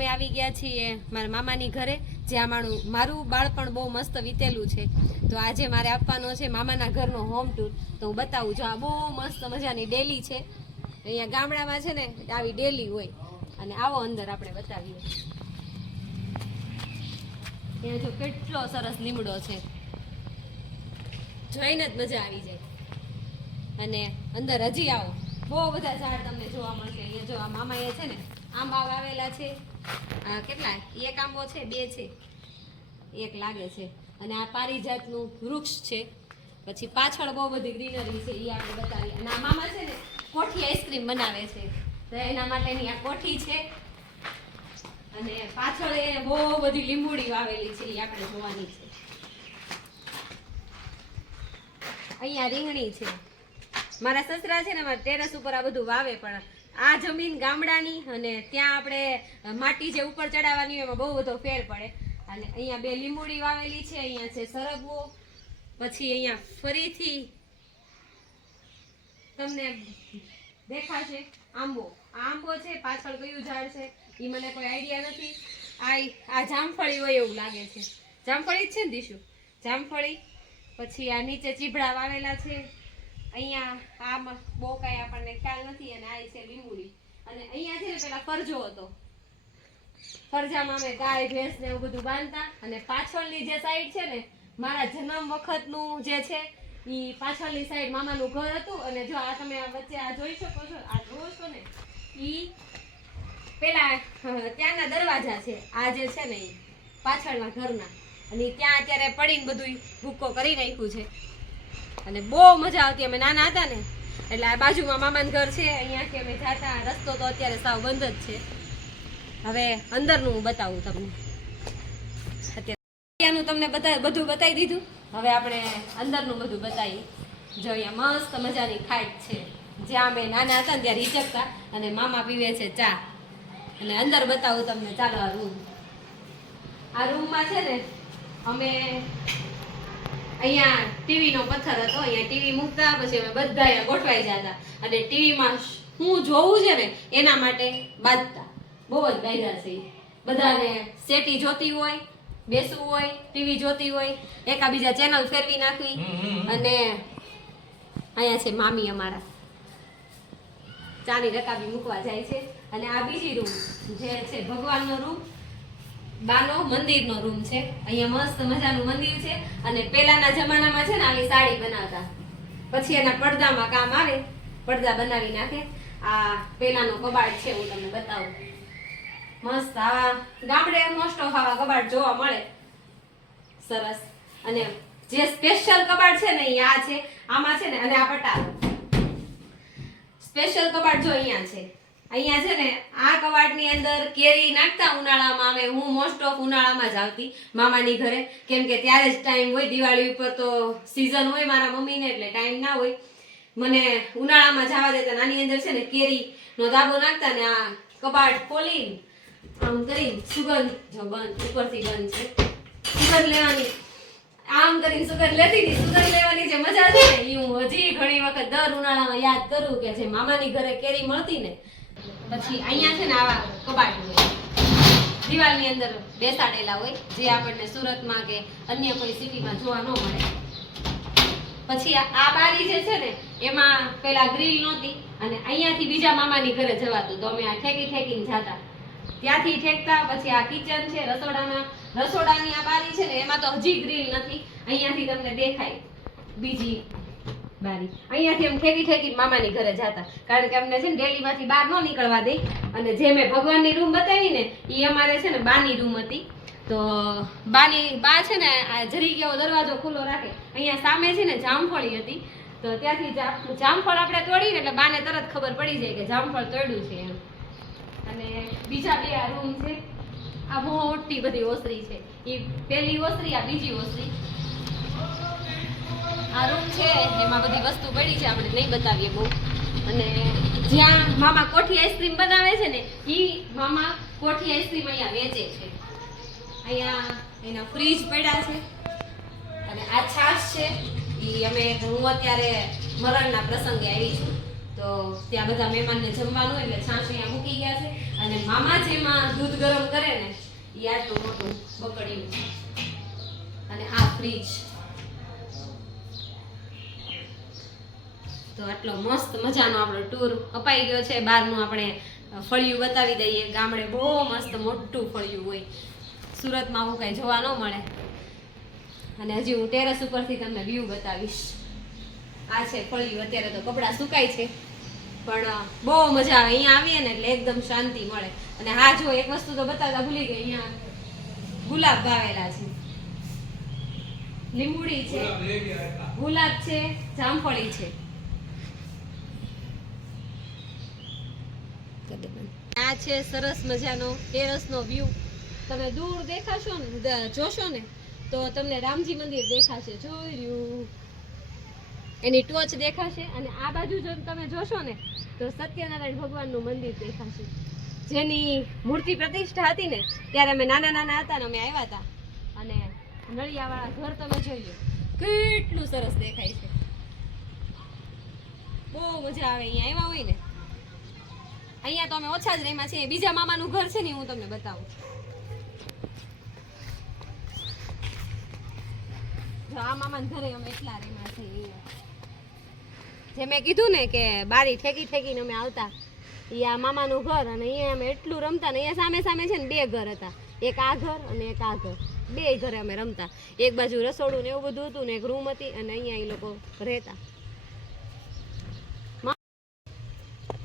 અમે આવી ગયા છીએ મારા મામાની ઘરે, જ્યાં મારું મારું બાળપણ બહુ મસ્ત વીતેલું છે. તો આજે મારે આપવાનો છે મામાના ઘરનો હોમ ટૂર તો હું બતાવું, જો આ બહુ મસ્ત મજાની ડેલી છે. અહીંયા ગામડામાં છે ને, આવી ડેલી હોય. અને આવો અંદર આપણે બતાવીએ. ત્યાં જો કેટલો સરસ લીમડો છે. જોઈને જ મજા આવી જાય. અને અંદર હજી આવો. બહુ બધા ઝાડ તમને જોવા મળશે. અહીંયા જો આ મામાએ છે ને આંબા વાવેલા છે. કેટલા? એક આંબો છે, બે છે. એક લાગે છે. અને આ પારિજાતનું વૃક્ષ છે. પછી પાછળ બહુ બધી ગ્રીનરી છે એ આપણે બતાવીએ અને આ મામા છે ને કોઠી આઈસ્ક્રીમ બનાવે છે. તો એના માટેની આ કોઠી છે. અને પાછળ એ બહુ બધી લીંબુડી વાવેલી છે એ આપણે જોવાની છે. અહીંયા રીંગણી છે. મારા સસરા છે ને, મારા ટેરેસ ઉપર આ બધું વાવે, પણ આ જમીન ગામડાની અને ત્યાં આપણે માટી જે ઉપર ચડાવવાની એમાં બહુ બધો ફેર પડે. અને અહીંયા બે લીંબુડી વાવેલી છે, અહીંયા છે સરગવો, પછી અહીંયા ફરીથી તમને દેખાશે આંબો. આંબો છે, પાછળ કયું ઝાડ છે એ મને કોઈ આઈડિયા નથી. આ આ જામફળી હોય એવું લાગે છે. જામફળી જ છે ને, દીશુ? જામફળી. પછી આ નીચે ચીભડા વાવેલા છે. અહીંયા આ બહુ કાંઈ આપણને ખ્યાલ નથી અને આ છે લીંબુડી. અને અહીંયા છે ને પેલા ફરજો હતો. ફરજામાં અમે ગાય, ભેંસ ને એવું બધું બાંધતા અને પાછળની જે સાઈડ છે ને, મારા જન્મ વખતનું જે છે એ પાછળની સાઈડ મામાનું ઘર હતું અને જો આ તમે આ વચ્ચે આ જોઈ શકો છો, આ જુઓ છો ને એ પેલા ત્યાંના દરવાજા છે, આ જે છે ને એ પાછળના ઘરના. અને ત્યાં અત્યારે પડીને બધું ભૂક્કો કરી નાખ્યું છે. અને બહુ મજા આવતી. અમે નાના હતા ને, એટલે આ બાજુમાં મામાનું ઘર છે, અહીંયાથી અમે જાતા. રસ્તો તો અત્યારે સાવ બંધ જ છે. હવે અંદરનું હું બતાવું તમને. અત્યારે તમને બધા બધું બતાવી દીધું. હવે આપણે અંદરનું બધું બતાવી. જો અહીંયા મસ્ત મજાની ખાટ છે. જ્યાં અમે નાના હતા ને ત્યાં રીચકતા અને મામા પીવે છે ચા. અને અંદર બતાવું તમને, ચાલો આ રૂમ આ રૂમમાં છે ને, અમે અહીંયા ટીવી નો પથ્થર હતો અહીંયા ટીવી મૂકતા પછી અમે બધા ગોઠવાઈ જતા. અને ટીવીમાં હું જોવું છે ને એના માટે બાંધતા. બહુ જ ગાયરા છે. બધાને સેટી જોતી હોય બેસવું હોય ટીવી જોતી હોય એકાબીજા ચેનલ ફેરવી નાખવી. અને અહીંયા છે મામી અમારા. ચાની રકાબી મૂકવા જાય છે. અને આ બીજી રૂમ જે છે ભગવાનનો રૂમ બાનો મંદિરનો રૂમ છે. અહીંયા મસ્ત મજાનું મંદિર છે અને પેલાના જમાનામાં છે ને આવી સાડી બનાવતા. પછી એના પડદામાં કામ આવે, પડદા બનાવી નાખે. આ પેલાનો કબાટ છે, હું તમને બતાવું. મસ્ત આવા ગામડે મોસ્ટ ઓફ આવા કબાટ જોવા મળે. સરસ. અને જે સ્પેશિયલ કબાટ છે ને અહીંયા આ છે, આમાં છે ને, અને આ પટારો. સ્પેશિયલ કબાટ જો અહીંયા છે. અહીંયા છે ને, આ કબાટની અંદર કેરી નાખતા ઉનાળામાં અમે હું મોસ્ટ ઓફ ઉનાળામાં જ આવતી મામાની ઘરે. કેમ કે ત્યારે જ ટાઈમ હોય, દિવાળી ઉપર તો સિઝન હોય મારા મમ્મીને, એટલે ટાઈમ ના હોય. મને ઉનાળામાં જવા દેતા, નાની અંદર છે ને કેરીનો દાબો નાખતા ને આ કબાટ ખોલીને આમ કરી સુગંધ બંધ, ઉપરથી બંધ છે. સુગંધ લેવાની. આમ કરીને સુગંધ લેતી હતી, સુગંધ લેવાની જે મજા છે ને એ હું હજી ઘણી વખત દર ઉનાળામાં યાદ કરું કે જે મામાની ઘરે કેરી મળતી ને પછી અહીંયા છે ને આવા કબાટ હોય. દિવાલની અંદર બેસાડેલા હોય, જે આપણને સુરતમાં કે અન્ય કોઈ સિટીમાં જોવા ન મળે. પછી આ બારી જે છે ને, એમાં પેલા ગ્રીલ નહોતી અને અહીંયાથી બીજા મામાની ઘરે જવાતું તો અમે આ ઠેકી ઠેકીને જતા. ત્યાંથી ઠેકતા, પછી આ કિચન છે, રસોડાના રસોડાની આ બારી છે ને, એમાં તો હજી ગ્રીલ નથી. અહીંયાથી તમને દેખાય. બીજી બારી અહીંયાથી એમ ઠેકી ઠેકી મામાની ઘરે જતા. કારણ કે અમને છે ને ડેલીમાંથી બહાર ન નીકળવા દે. અને જે મેં ભગવાનની રૂમ બતાવી ને એ અમારે છે ને બાની રૂમ હતી. તો બાની, બા છે ને આ જરીક એવો દરવાજો ખુલ્લો રાખે. અહીંયા સામે છે ને જામફળી હતી. તો ત્યાંથી જામફળ આપણે તોડીને, એટલે બાને તરત ખબર પડી જાય કે જામફળ તોડ્યું છે એમ. અને બીજા બે આ રૂમ છે. આ મોટી બધી ઓસરી છે. એ પહેલી ઓસરી, આ બીજી ઓસરી. આ રૂમ છે, એમાં બધી વસ્તુ પડી છે, આપણે નહીં બતાવીએ બહુ. અને જ્યાં મામા કોઠી આઈસ્ક્રીમ બનાવે છે ને એ મામા કોઠી આઈસ્ક્રીમ અહીંયા વેચે છે. અહીંયા એના ફ્રીજ પડ્યા છે. અને આ છાશ છે એ અમે હું અત્યારે મરણના પ્રસંગે આવી છું. તો ત્યાં બધા મહેમાનને જમવાનું એટલે છાશ અહીંયા મૂકી ગયા છે. અને મામા જેમાં દૂધ ગરમ કરે ને એ આટલું મોટું બકડિયું અને આ ફ્રીજ તો આટલો મસ્ત મજાનો આપણો ટૂર અપાઈ ગયો છે. બહારનું આપણે ફળિયું બતાવી દઈએ. ગામડે બહુ મસ્ત મોટું ફળિયું હોય. સુરતમાં આવું કાંઈ જોવા ન મળે. અને હજી હું ટેરેસ ઉપરથી તમને વ્યૂ બતાવીશ. આ છે ફળિયું. અત્યારે તો કપડાં સુકાય છે. પણ બહુ મજા આવે. અહીંયા આવીએ ને એટલે એકદમ શાંતિ મળે. અને હા જો એક વસ્તુ તો બતાવતા ભૂલી ગઈ. અહીંયા ગુલાબ વાવેલા છે. લીંબુડી છે. ગુલાબ છે જામફળી છે. આ છે સરસ મજાનો ટેરસનો વ્યૂ તમે દૂર દેખાશો ને જોશો ને, તો તમને રામજી મંદિર દેખાશે. રહ્યું. એની ટોચ દેખાશે અને આ બાજુ જો તમે જોશો ને, તો સત્યનારાયણ ભગવાનનું મંદિર દેખાશે. જેની મૂર્તિ પ્રતિષ્ઠા હતી ને, ત્યારે અમે નાના નાના હતા ને, અમે આવ્યા હતા. અને નળિયાવાળા ઘર તમે જોઈ લો. કેટલું સરસ દેખાય છે. બહુ મજા આવે અહીંયા આવ્યા હોય ને. અહીંયા તો અમે ઓછા જ રહીમાં છીએ. બીજા મામાનું ઘર છે ને હું તમને બતાવું આ મામાના ઘરે અમે એટલા રહીમાં છીએ. જે મેં કીધું ને કે બારી ઠેકી ઠેકીને અમે આવતા, એ આ મામાનું ઘર અને અહીંયા અમે એટલું રમતા ને અહીંયા સામે સામે છે ને બે ઘર હતા. એક આ ઘર અને એક આ ઘર. બે ઘરે અમે રમતા. એક બાજુ રસોડું ને એવું બધું હતું ને એક રૂમ હતી અને અહીંયા એ લોકો રહેતા.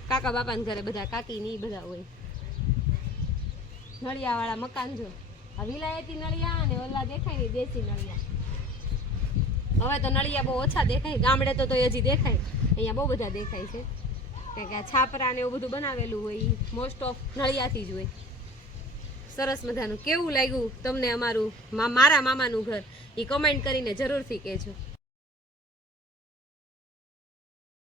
કાકા બાપાના ઘરે બધા કાકી ની બધા હોય. નળિયા વાળા મકાન જો. આ વિલાયતી નળિયા અને ઓલા દેખાય ને દેશી નળિયા. હવે તો નળિયા બહુ ઓછા દેખાય. ગામડે તો તો હજી દેખાય. અહીંયા બહુ બધા દેખાય છે. કારણ કે આ છાપરા ને એવું બધું બનાવેલું હોય મોસ્ટ ઓફ નળિયાથી જ હોય. સરસ મજાનું. કેવું લાગ્યું તમને અમારું મારા મામાનું ઘર? એ કમેન્ટ કરીને જરૂરથી કહેજો.